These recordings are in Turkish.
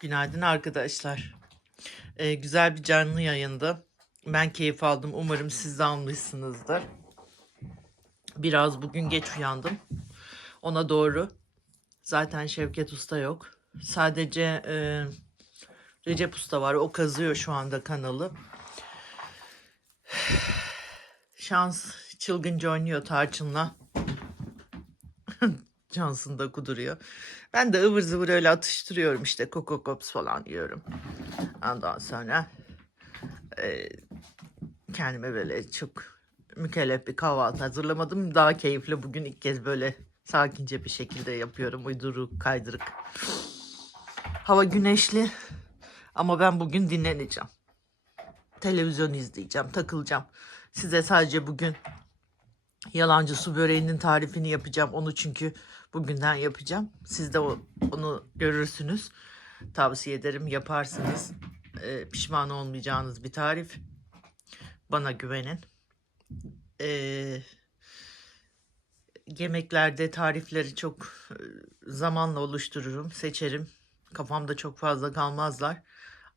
Günaydın arkadaşlar. Ee, güzel bir canlı yayında. Ben keyif aldım. Umarım siz de almışsınızdır. Biraz bugün geç uyandım. Ona doğru. Zaten Şevket Usta yok. Sadece e, Recep Usta var. O kazıyor şu anda kanalı. Şans çılgınca oynuyor Tarçın'la. Cansın da kuduruyor. Ben de ıvır zıvır öyle atıştırıyorum işte. Coco Pops falan yiyorum. Ondan sonra e, kendime böyle çok mükellef bir kahvaltı hazırlamadım. Daha keyifli bugün ilk kez böyle sakince bir şekilde yapıyorum. Uyduruk, kaydırık. Hava güneşli ama ben bugün dinleneceğim. Televizyon izleyeceğim, takılacağım. Size sadece bugün yalancı su böreğinin tarifini yapacağım. Onu çünkü bugünden yapacağım. Siz de onu görürsünüz. Tavsiye ederim yaparsınız. Ee, pişman olmayacağınız bir tarif. Bana güvenin. Ee, yemeklerde tarifleri çok e, zamanla oluştururum, seçerim. Kafamda çok fazla kalmazlar.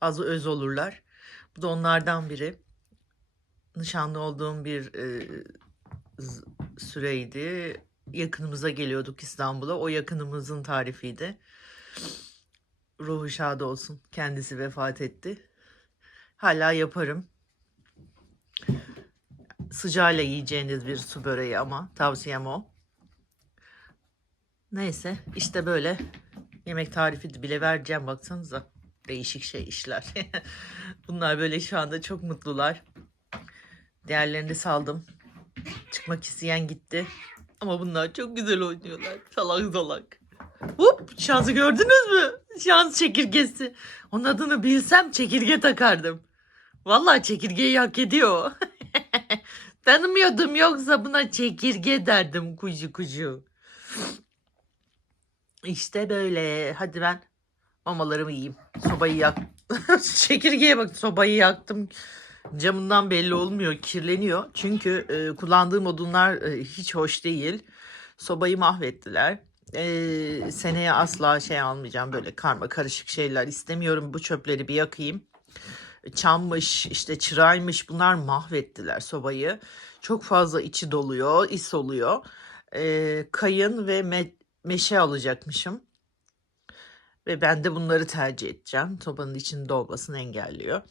Az öz olurlar. Bu da onlardan biri. Nişanlı olduğum bir e, süreydi. Yakınımıza geliyorduk İstanbul'a. O yakınımızın tarifiydi. Ruhu şad olsun. Kendisi vefat etti. Hala yaparım. Sıcağıyla yiyeceğiniz bir su böreği ama tavsiyem o. Neyse işte böyle yemek tarifi bile vereceğim baksanıza. Değişik şey işler. Bunlar böyle şu anda çok mutlular. Diğerlerini saldım. Çıkmak isteyen gitti. Ama bunlar çok güzel oynuyorlar. Salak salak. Hop şansı gördünüz mü? Şans çekirgesi. Onun adını bilsem çekirge takardım. Vallahi çekirgeyi hak ediyor. Tanımıyordum yoksa buna çekirge derdim kucu kucu. İşte böyle. Hadi ben mamalarımı yiyeyim. Sobayı yak. Çekirgeye bak sobayı yaktım. Camından belli olmuyor. Kirleniyor. Çünkü e, kullandığım odunlar e, hiç hoş değil. Sobayı mahvettiler. E, seneye asla şey almayacağım. Böyle karma karışık şeyler istemiyorum. Bu çöpleri bir yakayım çammış, işte çıraymış bunlar mahvettiler sobayı. Çok fazla içi doluyor, is oluyor. Ee, kayın ve me- meşe alacakmışım. Ve ben de bunları tercih edeceğim. Sobanın içinde olmasını engelliyor.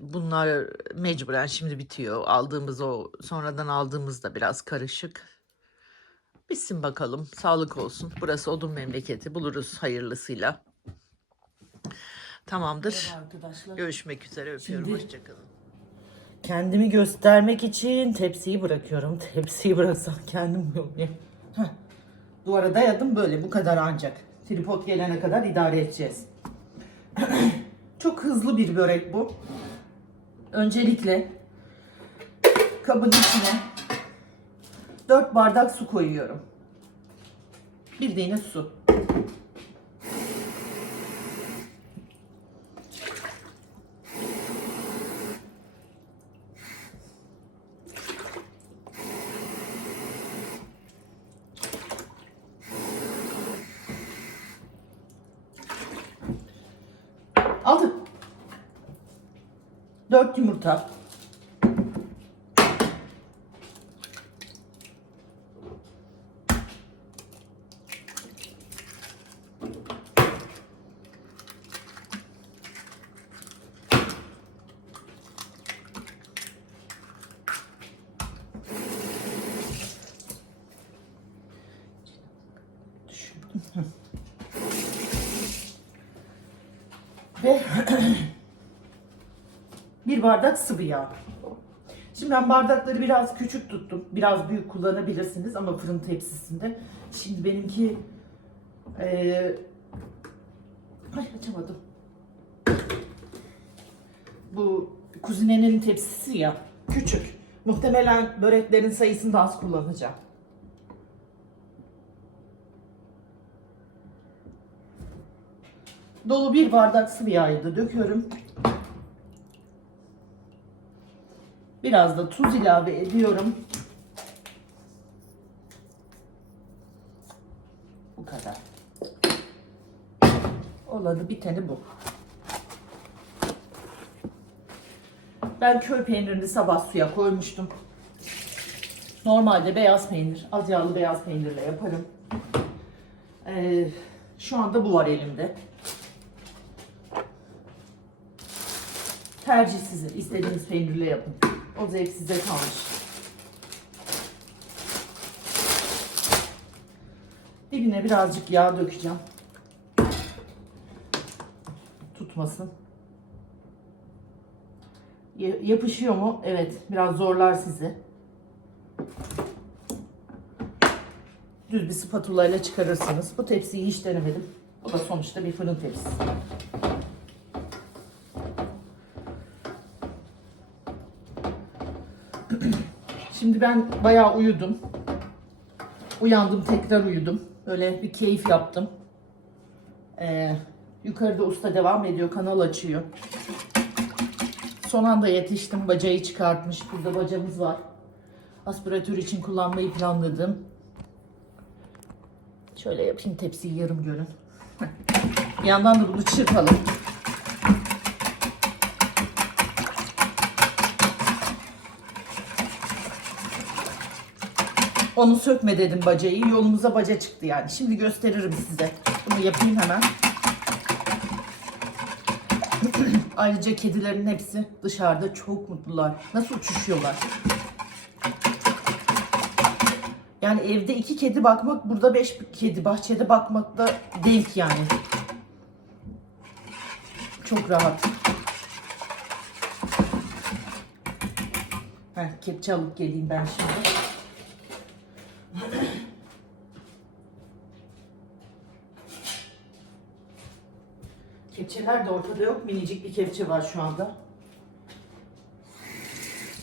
Bunlar mecburen şimdi bitiyor. Aldığımız o sonradan aldığımız da biraz karışık. Bitsin bakalım. Sağlık olsun. Burası odun memleketi. Buluruz hayırlısıyla. Tamamdır. Merhaba arkadaşlar. Görüşmek üzere öpüyorum. Şimdi- Hoşçakalın. Kendimi göstermek için tepsiyi bırakıyorum. Tepsiyi bıraksam kendim. Heh. Duvara dayadım böyle bu kadar ancak. Tripod gelene kadar idare edeceğiz. Çok hızlı bir börek bu. Öncelikle kabın içine 4 bardak su koyuyorum. Bildiğiniz su. 4 yumurta. Bardak sıvı yağ. Şimdi ben bardakları biraz küçük tuttum. Biraz büyük kullanabilirsiniz ama fırın tepsisinde. Şimdi benimki eee ay açamadım. Bu kuzinenin tepsisi ya küçük. Muhtemelen böreklerin sayısını da az kullanacağım. Dolu bir bardak sıvı yağı da döküyorum. Biraz da tuz ilave ediyorum. Bu kadar. Olay Kalanı biteni bu. Ben köy peynirini sabah suya koymuştum. Normalde beyaz peynir, az yağlı beyaz peynirle yaparım. Ee, şu anda bu var elimde. Tercih sizin. İstediğiniz peynirle yapın. O zevk size kalmış. Dibine birazcık yağ dökeceğim. Tutmasın. Ya- Yapışıyor mu? Evet. Biraz zorlar sizi. Düz bir spatula ile çıkarırsınız. Bu tepsiyi hiç denemedim. Bu da sonuçta bir fırın tepsisi. Şimdi ben bayağı uyudum. Uyandım tekrar uyudum. Böyle bir keyif yaptım. Ee, yukarıda usta devam ediyor. Kanal açıyor. Son anda yetiştim. Bacayı çıkartmış. Burada bacamız var. Aspiratör için kullanmayı planladım. Şöyle yapayım tepsiyi yarım görün. Bir yandan da bunu çırpalım. Onu sökme dedim bacayı. Yolumuza baca çıktı yani. Şimdi gösteririm size. Bunu yapayım hemen. Ayrıca kedilerin hepsi dışarıda çok mutlular. Nasıl uçuşuyorlar. Yani evde iki kedi bakmak, burada beş kedi bahçede bakmakla denk yani. Çok rahat. Heh, kepçe alıp geleyim ben şimdi. Kepçeler de ortada yok. Minicik bir kepçe var şu anda.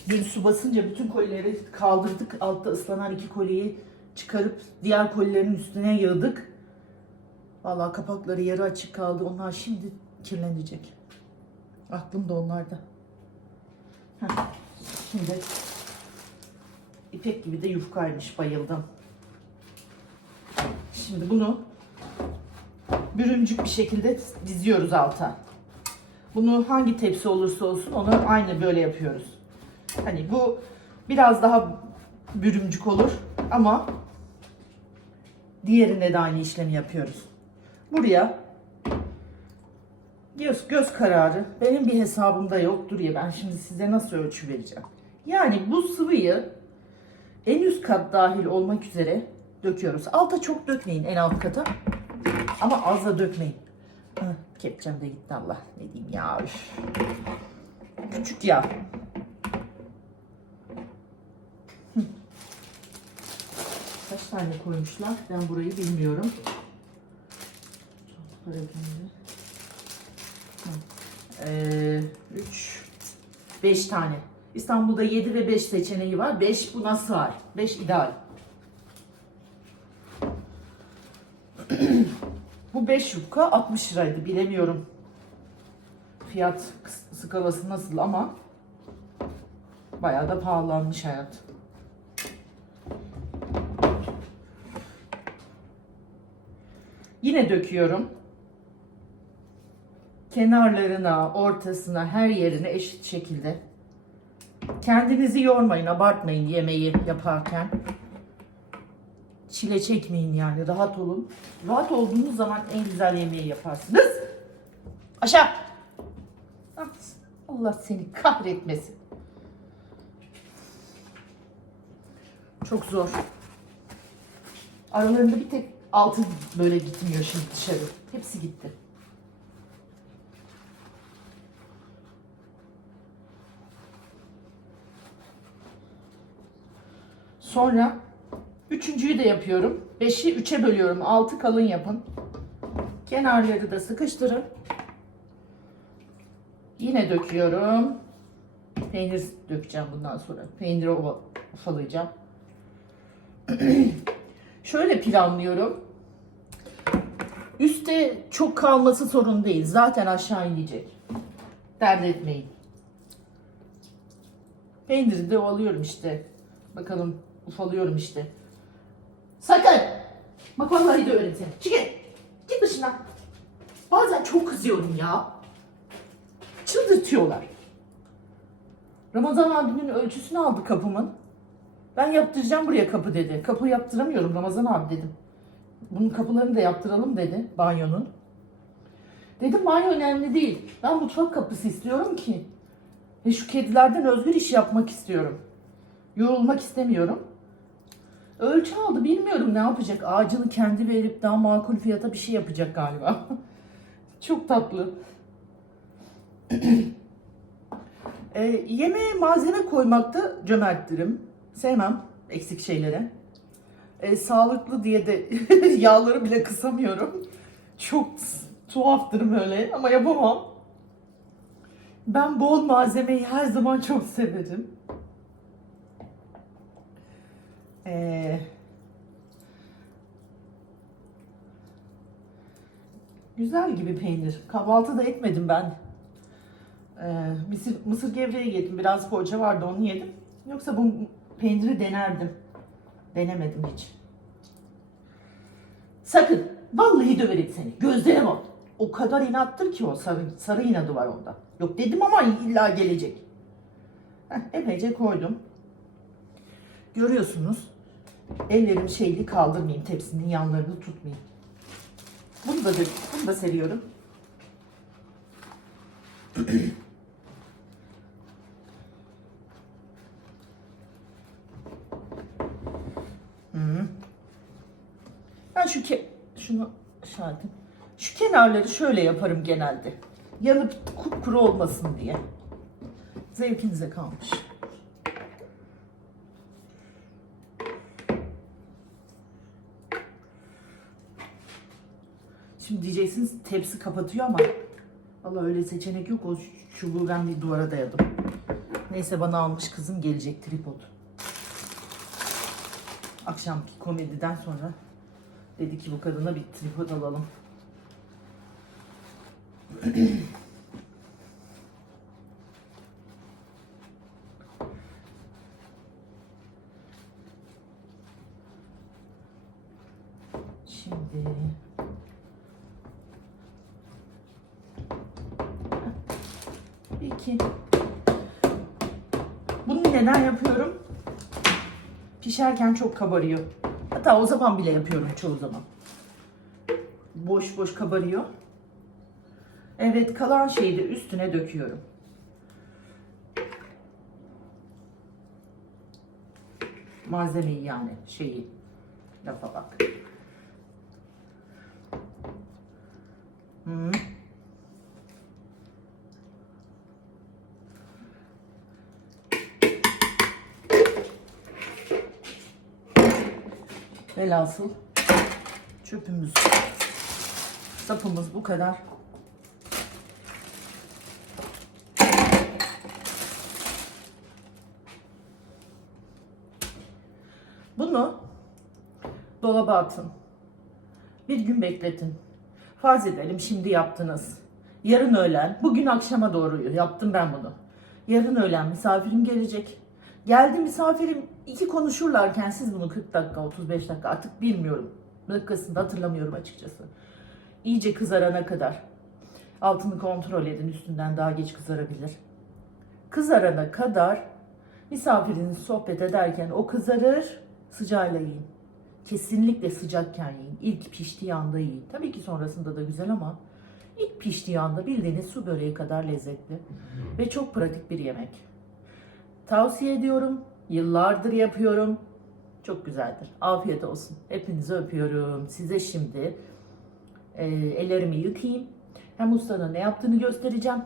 Dün su basınca bütün kolileri kaldırdık. Altta ıslanan iki koliyi çıkarıp diğer kolilerin üstüne yığdık. Vallahi kapakları yarı açık kaldı. Onlar şimdi kirlenecek. Aklım da onlarda. Heh. Şimdi ipek gibi de yufkaymış. Bayıldım. Şimdi bunu bürüncük bir şekilde diziyoruz alta. Bunu hangi tepsi olursa olsun onu aynı böyle yapıyoruz. Hani bu biraz daha bürümcük olur ama diğerinde de aynı işlemi yapıyoruz. Buraya göz, göz kararı benim bir hesabımda yoktur ya ben şimdi size nasıl ölçü vereceğim. Yani bu sıvıyı en üst kat dahil olmak üzere döküyoruz. Alta çok dökmeyin en alt kata. Ama az da dökmeyin. Kepçem de gitti Allah. Ne diyeyim ya. üf. Küçük ya. Kaç tane koymuşlar? Ben burayı bilmiyorum. Para gönder. Ee, 3 5 tane. İstanbul'da 7 ve 5 seçeneği var. 5 buna sığar. 5 ideal. Bu 5 yufka 60 liraydı. Bilemiyorum. Fiyat skalası nasıl ama bayağı da pahalanmış hayat. Yine döküyorum. Kenarlarına, ortasına, her yerine eşit şekilde. Kendinizi yormayın, abartmayın yemeği yaparken. Çile çekmeyin yani, rahat olun. Rahat olduğunuz zaman en güzel yemeği yaparsınız. Aşağı. Ah, Allah seni kahretmesin. Çok zor. Aralarında bir tek altı böyle gitmiyor şimdi dışarı. Hepsi gitti. Sonra üçüncüyü de yapıyorum. Beşi üçe bölüyorum. Altı kalın yapın. Kenarları da sıkıştırın. Yine döküyorum. Peynir dökeceğim bundan sonra. Peyniri ufalayacağım. Şöyle planlıyorum. Üste çok kalması sorun değil. Zaten aşağı inecek. Dert etmeyin. Peyniri de ovalıyorum işte. Bakalım ufalıyorum işte. Sakın! Bak vallahi de öğreteceğim. Çıkın! Git dışına. Bazen çok kızıyorum ya. Çıldırtıyorlar. Ramazan abinin ölçüsünü aldı kapımın. Ben yaptıracağım buraya kapı dedi. Kapı yaptıramıyorum Ramazan abi dedim. Bunun kapılarını da yaptıralım dedi banyonun. Dedim banyo önemli değil. Ben mutfak kapısı istiyorum ki. Ve şu kedilerden özgür iş yapmak istiyorum. Yorulmak istemiyorum. Ölçü aldı bilmiyorum ne yapacak. Ağacını kendi verip daha makul fiyata bir şey yapacak galiba. Çok tatlı. e, yemeğe malzeme koymakta cömerttirim. Sevmem eksik şeylere. E, sağlıklı diye de yağları bile kısamıyorum. Çok tuhaftır böyle ama yapamam. Ben bol malzemeyi her zaman çok severim. Ee, güzel gibi peynir. Kahvaltı da etmedim ben. Ee, mısır, mısır gevreği yedim. Biraz poğaça vardı onu yedim. Yoksa bu peyniri denerdim. Denemedim hiç. Sakın. Vallahi döverim seni. Gözlere bak. O kadar inattır ki o sarı, sarı inadı var onda. Yok dedim ama illa gelecek. Heh, epeyce koydum. Görüyorsunuz. Ellerim şeyli kaldırmayayım. Tepsinin yanlarını tutmayayım. Bunu da bunu da seriyorum. Ben şu ke şunu şartım. Şu kenarları şöyle yaparım genelde. Yanıp kupkuru olmasın diye. Zevkinize kalmış. Şimdi diyeceksiniz tepsi kapatıyor ama Vallahi öyle seçenek yok. O çubuğu ben bir duvara dayadım. Neyse bana almış kızım gelecek tripod. Akşamki komediden sonra dedi ki bu kadına bir tripod alalım. Şimdi iki. Bunu neden yapıyorum? Pişerken çok kabarıyor. Hatta o zaman bile yapıyorum çoğu zaman. Boş boş kabarıyor. Evet kalan şeyi de üstüne döküyorum. Malzemeyi yani şeyi. Lafa bak. Hı. Velhasıl çöpümüz, sapımız bu kadar. Bunu dolaba atın. Bir gün bekletin. Farz edelim şimdi yaptınız. Yarın öğlen, bugün akşama doğru yaptım ben bunu. Yarın öğlen misafirim gelecek. Geldi misafirim iki konuşurlarken siz bunu 40 dakika 35 dakika artık bilmiyorum. Dakikasını da hatırlamıyorum açıkçası. İyice kızarana kadar. Altını kontrol edin üstünden daha geç kızarabilir. Kızarana kadar misafiriniz sohbet ederken o kızarır sıcağıyla yiyin. Kesinlikle sıcakken yiyin. İlk piştiği anda yiyin. Tabii ki sonrasında da güzel ama ilk piştiği anda bildiğiniz su böreği kadar lezzetli ve çok pratik bir yemek. Tavsiye ediyorum. Yıllardır yapıyorum. Çok güzeldir. Afiyet olsun. Hepinizi öpüyorum. Size şimdi e, ellerimi yıkayayım. Hem ustanın ne yaptığını göstereceğim.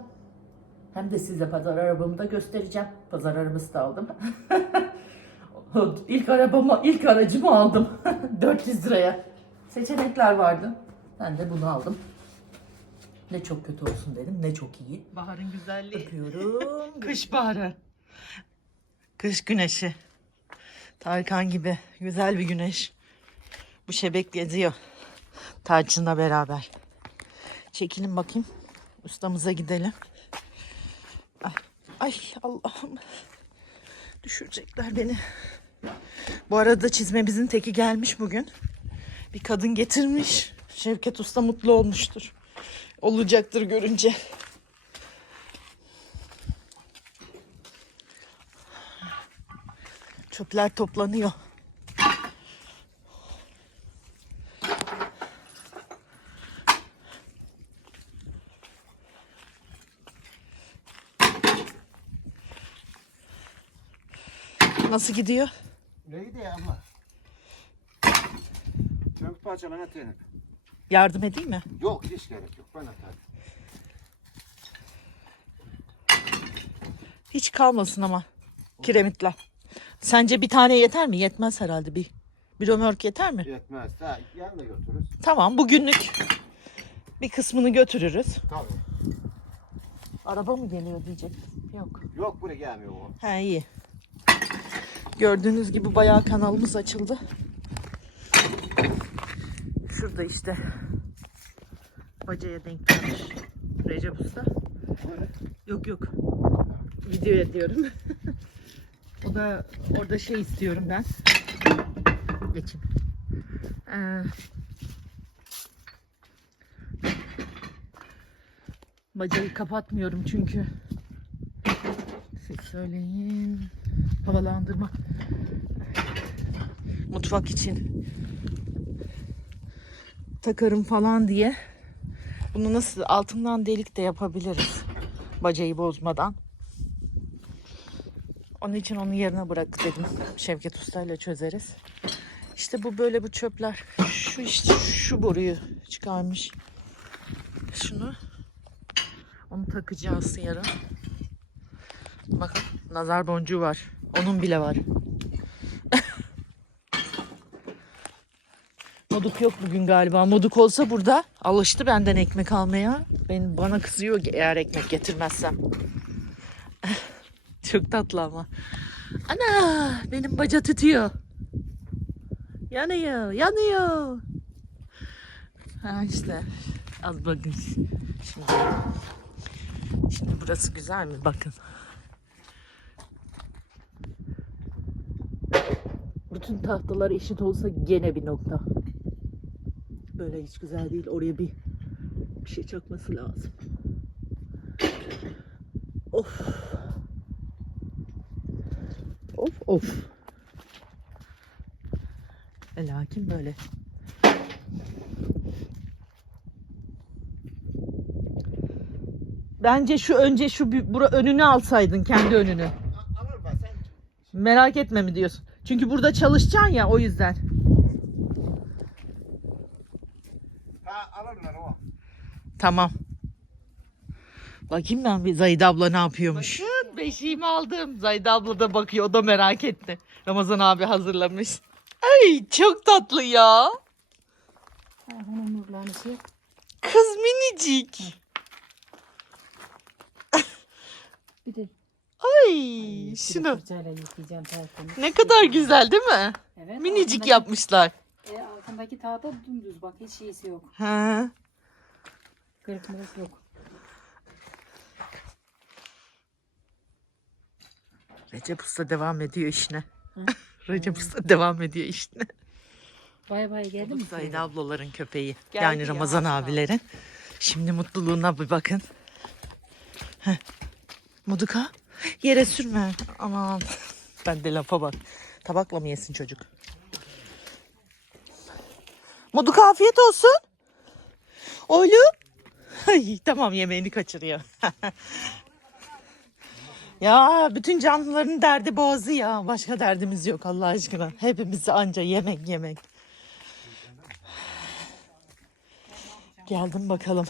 Hem de size pazar arabamı da göstereceğim. Pazar arabası da aldım. ilk arabamı, ilk aracımı aldım. 400 liraya. Seçenekler vardı. Ben de bunu aldım. Ne çok kötü olsun dedim, ne çok iyi. Baharın güzelliği. Öpüyorum. Kış baharı. Kış güneşi. Tarkan gibi güzel bir güneş. Bu şebek geziyor. Tarçın'la beraber. Çekilin bakayım. Ustamıza gidelim. Ay, ay Allah'ım. Düşürecekler beni. Bu arada çizmemizin teki gelmiş bugün. Bir kadın getirmiş. Şevket Usta mutlu olmuştur. olacaktır görünce. Çöpler toplanıyor. Nasıl gidiyor? Neydi ya ama? Çabuk parçalan atayım. Yardım edeyim mi? Yok hiç gerek yok ben atarım. Hiç kalmasın ama kiremitler. Sence bir tane yeter mi? Yetmez herhalde bir. Bir römork yeter mi? Yetmez. Ha, yanına götürürüz. Tamam bugünlük bir kısmını götürürüz. Tabii. Araba mı geliyor diyecek. Yok. Yok buraya gelmiyor o. Ha iyi. Gördüğünüz gibi bayağı kanalımız açıldı. Şurada işte. Bacaya denk gelmiş. Recep Usta. Yok yok. Videoya diyorum. O da orada şey istiyorum ben. Geçin. Ee, bacayı kapatmıyorum çünkü. Siz söyleyin. Havalandırma. Mutfak için. Takarım falan diye. Bunu nasıl altından delik de yapabiliriz. Bacayı bozmadan. Onun için onu yerine bırak dedim. Şevket Usta ile çözeriz. İşte bu böyle bu çöpler. Şu işte şu boruyu çıkarmış. Şunu. Onu takacağız yarın. Bakın nazar boncuğu var. Onun bile var. Moduk yok bugün galiba. Moduk olsa burada alıştı benden ekmek almaya. Ben bana kızıyor eğer ekmek getirmezsem. Çok tatlı ama. Ana benim baca tutuyor. Yanıyor, yanıyor. Ha işte. Az bakın. Şimdi, şimdi burası güzel mi? Bakın. Bütün tahtalar eşit olsa gene bir nokta. Böyle hiç güzel değil. Oraya bir bir şey çakması lazım. Of. Of of. E, lakin böyle. Bence şu önce şu bura önünü alsaydın kendi önünü. Merak etme mi diyorsun? Çünkü burada çalışacaksın ya o yüzden. Ha alırlar o. Tamam. Bakayım ben bir Zahide abla ne yapıyormuş. Beşiğimi aldım. Zahide abla da bakıyor. O da merak etti. Ramazan abi hazırlamış. Ay çok tatlı ya. Kız minicik. Bir de Ay şunu. fırçayla yıkayacağım tertemiz. Ne kadar güzel değil mi? Evet. Minicik altındaki- yapmışlar. E, altındaki tahta dümdüz bak hiç şeysi yok. Ha. Kırık mırık yok. Recep Usta devam ediyor işine. Recep Usta devam ediyor işine. Bay bay geldi mi? Zahide ablaların köpeği. Geldi yani ya, Ramazan az abilerin. Şimdi mutluluğuna bir bakın. Heh. Muduka yere sürme. Aman. Ben de lafa bak. Tabakla mı yesin çocuk? Muduka afiyet olsun. Oğlum. Ay, tamam yemeğini kaçırıyor. ya bütün canlıların derdi boğazı ya. Başka derdimiz yok Allah aşkına. Hepimiz anca yemek yemek. Geldim bakalım.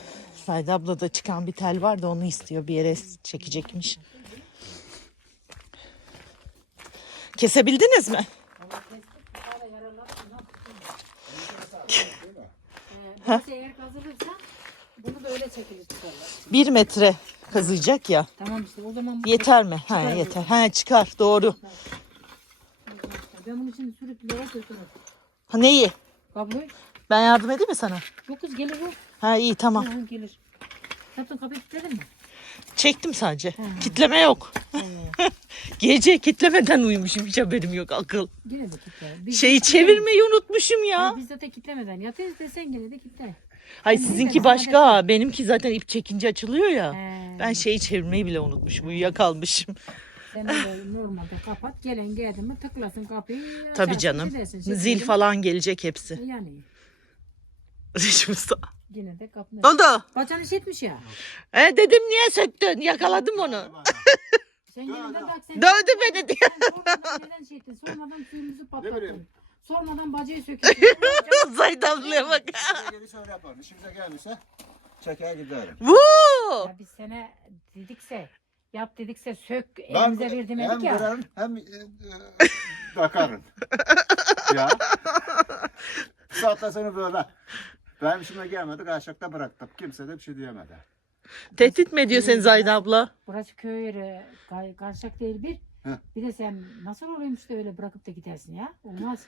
Sayda abla da çıkan bir tel var da onu istiyor. Bir yere çekecekmiş. Kesebildiniz mi? Ee, çıkarlar. Bir metre kazıyacak ya. Tamam işte o zaman Yeter mi? Ha yeter. Ha çıkar. Doğru. Ben bunu şimdi sürüp ileri götürürüm. Ha, neyi? Kabloyu. Ben yardım edeyim mi sana? Yok kız gelir o. Ha iyi tamam. Hı, hı, gelir. Yaptın kapıyı kilitledin mi? Çektim sadece. Kitleme yok. Gece kitlemeden uyumuşum. Hiç haberim yok akıl. Gene de kilitle. Biz Şeyi çevirmeyi unutmuşum Ya ya. biz zaten kitlemeden yatıyoruz desen gene de kilitle. Hayır sizinki başka. Benimki zaten ip çekince açılıyor ya. He. Ben şeyi çevirmeyi bile unutmuşum. Uyuyakalmışım. Sen öyle normalde kapat. Gelen geldi mi tıklasın kapıyı. Tabii açarsın, canım. gidersin. Şimdi Zil falan gelecek hepsi. Yani Reşit Usta. yine de kapını. Ne oldu? Bacan işitmiş ya. E dedim niye söktün? Yakaladım onu. Sen yanında bak sen. Dövdü beni diye. Sen sormadan neden şey ettin? Suyumuzu bileyim. patlattın. Sormadan bacayı söküyorsun. Zahid ablaya bak. Gelirse öyle yaparım. İşimize gelmişse çeker giderim. Vuu. ya biz sana dedikse yap dedikse sök elimize hem demedik ya. kırarım hem e, e, bakarım. ya. Bu saatten sonra böyle. Benim işime gelmedi. Karşılıkta bıraktım. Kimse de bir şey diyemedi. Tehdit mi ediyor seni Zahid abla? Burası köy yeri. Kay- Karşak değil bir. Bir de sen nasıl oluyormuş da öyle bırakıp da gidersin ya? Olmaz.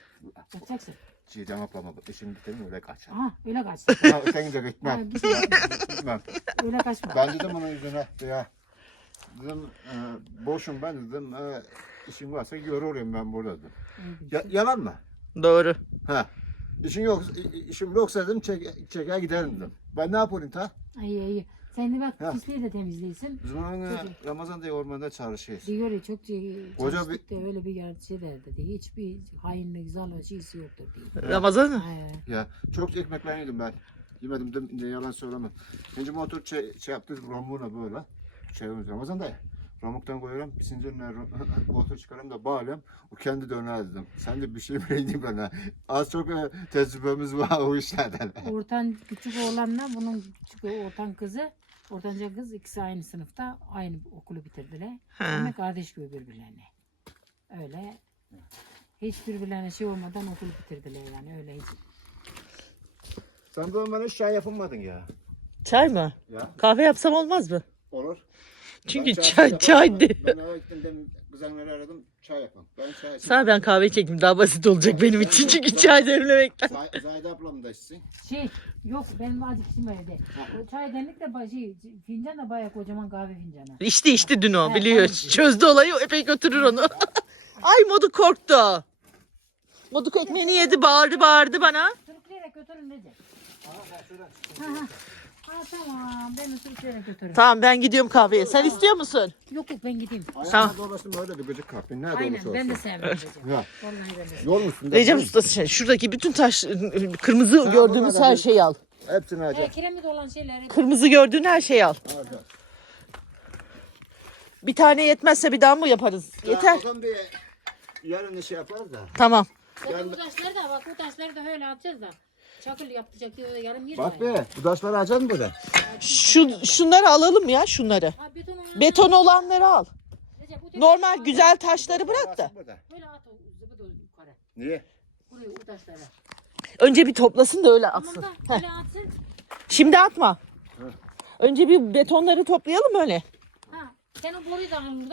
Yapacaksın. Çiğdem ablama işim bitirin öyle kaçar. Aha öyle kaçsın. Ya sen de Ha, gitmem. gitme. Gitmem. öyle kaçma. Ben dedim onun yüzüne ya. Dedim e, boşum ben dedim. E, işim varsa görürüm ben burada dedim. Ya, bilsin. yalan mı? Doğru. Ha. İşin yok, işim yoksa dedim çek, çeker giderim dedim. Ben ne yapayım ta? İyi iyi. Sen de Ha. bak pisliği de temizleysin. Biz onun e, Peki. Ramazan'da ormanda çalışıyoruz. Diyor ya çok şey, Koca çalıştık da öyle bir gerçeği de dedi. Hiçbir hainlik, zalim şeysi yoktur diye. Ramazan mı? He. Ya çok ekmekler yedim ben. Yemedim de, de yalan söylemem. Şimdi motor şey, şey yaptık romuna böyle. Şey Ramazan'da ya. Romuktan koyuyorum. Zincirle ro- motor çıkarım da bağlıyorum. O kendi döner dedim. Sen de bir şey bileyim bana. Az çok e, tecrübemiz var o işlerden. Ortan küçük oğlanla bunun küçük ortan kızı, ortanca kız ikisi aynı sınıfta aynı okulu bitirdiler. Ama kardeş gibi birbirlerine. Öyle hiç birbirlerine şey olmadan okulu bitirdiler yani öyle hiç. Sen de bana hiç çay yapılmadın ya. Çay mı? Ya Kahve yapsam olmaz mı? olur. Çünkü Ben çay, yapamam. çay de. Ben eve gittim dedim kızanları aradım çay yapın. Ben çay Sana ben kahve çekeyim daha basit olacak benim için çünkü çay demlemekten. Zay- Zahide ablam da içsin. Şey yok benim azıcık işim evde. O çay demlik de ba- şey, fincan da bayağı kocaman kahve fincanı. İşte işte dün o He, biliyor. tamam. Çözdü olayı epey götürür onu. Ay Moduk korktu. Moduk ekmeğini yedi bağırdı bağırdı bana. Sürükleyerek götürün Recep. Ha ha. Ha tamam beni sürükleyerek götürün. Tamam ben gidiyorum kahveye. Sen istiyor musun? Yok yok ben gideyim. Ayağına dolaştım öyle bir gıcık kalktın. Nerede Aynen olursa ben de olsun. Vallahi ben de sevmem. yol musun? Recep Usta sen şuradaki bütün taş kırmızı bunlardan her bir- şeyi al. Hepsini He, alacağım. kiremit olan şeyleri Kırmızı gördüğün her şeyi al. Alacağım. Bir tane yetmezse bir daha mı yaparız? Yeter. Zaman bir yarın ne şey yaparız da. Tamam. O bu taşları da bak bu taşları da öyle atacağız da. Çakıl yapacak diyor yarım yer. Bak be bu taşları alacağız mı burada? Şu şunları alalım ya şunları. Ha, beton olan. Beton olanları al. Recep, bu Normal güzel taşları bırak da. Burada. Böyle at o yukarı. Niye? Buraya bu taşları. Önce bir toplasın da öyle Tamam atsın. da Heh. böyle atsın. Şimdi atma. Önce bir betonları toplayalım öyle. Ha sen o boruyu da al buradan.